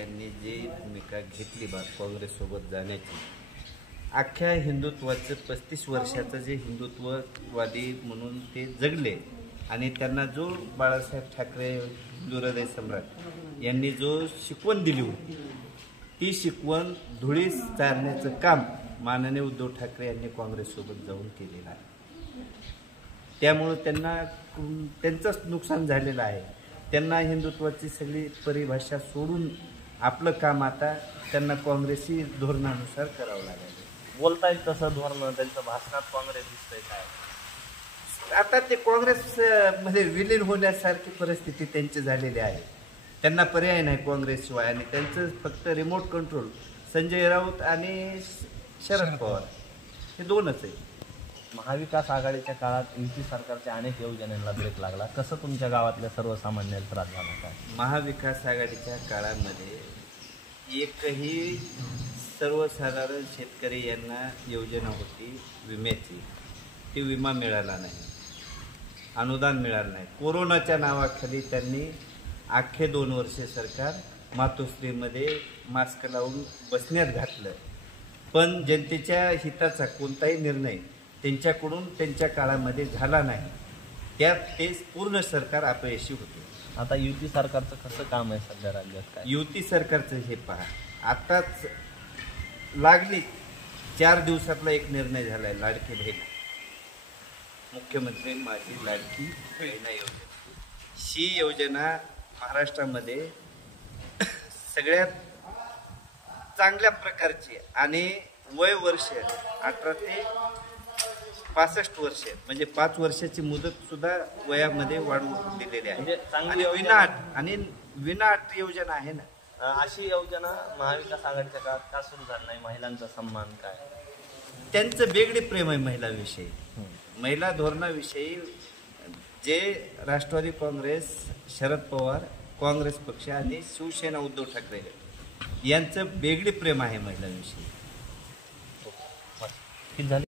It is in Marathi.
यांनी जी भूमिका घेतली काँग्रेससोबत जाण्याची, अख्ख्या हिंदुत्वाचं 35 वर्षाचं जे हिंदुत्ववादी म्हणून ते जगले आणि त्यांना जो बाळासाहेब ठाकरे हिंदू सम्राट यांनी जो शिकवण दिली होती, ती शिकवण धुळीस चारण्याचं काम माननीय उद्धव ठाकरे यांनी काँग्रेससोबत जाऊन केलेलं आहे. त्यामुळं त्यांचंच नुकसान झालेलं आहे. त्यांना हिंदुत्वाची सगळी परिभाषा सोडून आपलं काम आता त्यांना काँग्रेसी धोरणानुसार करावं लागेल. बोलता येईल तसं धोरण त्यांचं भाषणात काँग्रेस दिसतंय काय? आता ते काँग्रेस मध्ये विलीन होण्यासारखी परिस्थिती त्यांची झालेली आहे. त्यांना पर्याय नाही काँग्रेसशिवाय आणि त्यांचं फक्त रिमोट कंट्रोल संजय राऊत आणि शरद पवार हे दोनच आहे. महाविकास आघाडीच्या काळात युती सरकारच्या अनेक योजनांना ब्रेक लागला. कसं तुमच्या गावातल्या सर्वसामान्यांना त्रास झाला काय? महाविकास आघाडीच्या काळामध्ये एकही सर्वसाधारण शेतकरी यांना योजना होती विम्याची, ती विमा मिळाला नाही, अनुदान मिळालं नाही. कोरोनाच्या नावाखाली त्यांनी अख्खे 2 वर्षे सरकार मातोश्रीमध्ये मास्क लावून बसण्यात घातलं, पण जनतेच्या हिताचा कोणताही निर्णय त्यांच्याकडून त्यांच्या काळामध्ये झाला नाही. त्यात ते पूर्ण सरकार अपयशी होते. आता युती सरकारचं कसं काम आहे सध्या राज्यात काय? युती सरकारचं हे पहा, आताच लागली 4 दिवसातला एक निर्णय झाला आहे लाडकी बहीण, मुख्यमंत्री माझी लाडकी बहीण योजना. ही योजना महाराष्ट्रामध्ये सगळ्यात चांगल्या प्रकारची आणि वय वर्ष 18 ते 65 वर्ष म्हणजे 5 वर्षाची मुदत सुद्धा वयामध्ये वाढवून दिलेली आहे. म्हणजे चांगली आणि विनाअट योजना आहे ना. अशी योजना महाविकास आघाडीच्या काळात का सुरू झाली नाही? महिलांचा सन्मान काय? त्यांचं वेगळे प्रेम आहे महिलाविषयी. महिला धोरणाविषयी जे राष्ट्रवादी काँग्रेस, शरद पवार, काँग्रेस पक्ष आणि शिवसेना उद्धव ठाकरे यांचं वेगळे प्रेम आहे महिलांविषयी. झाली.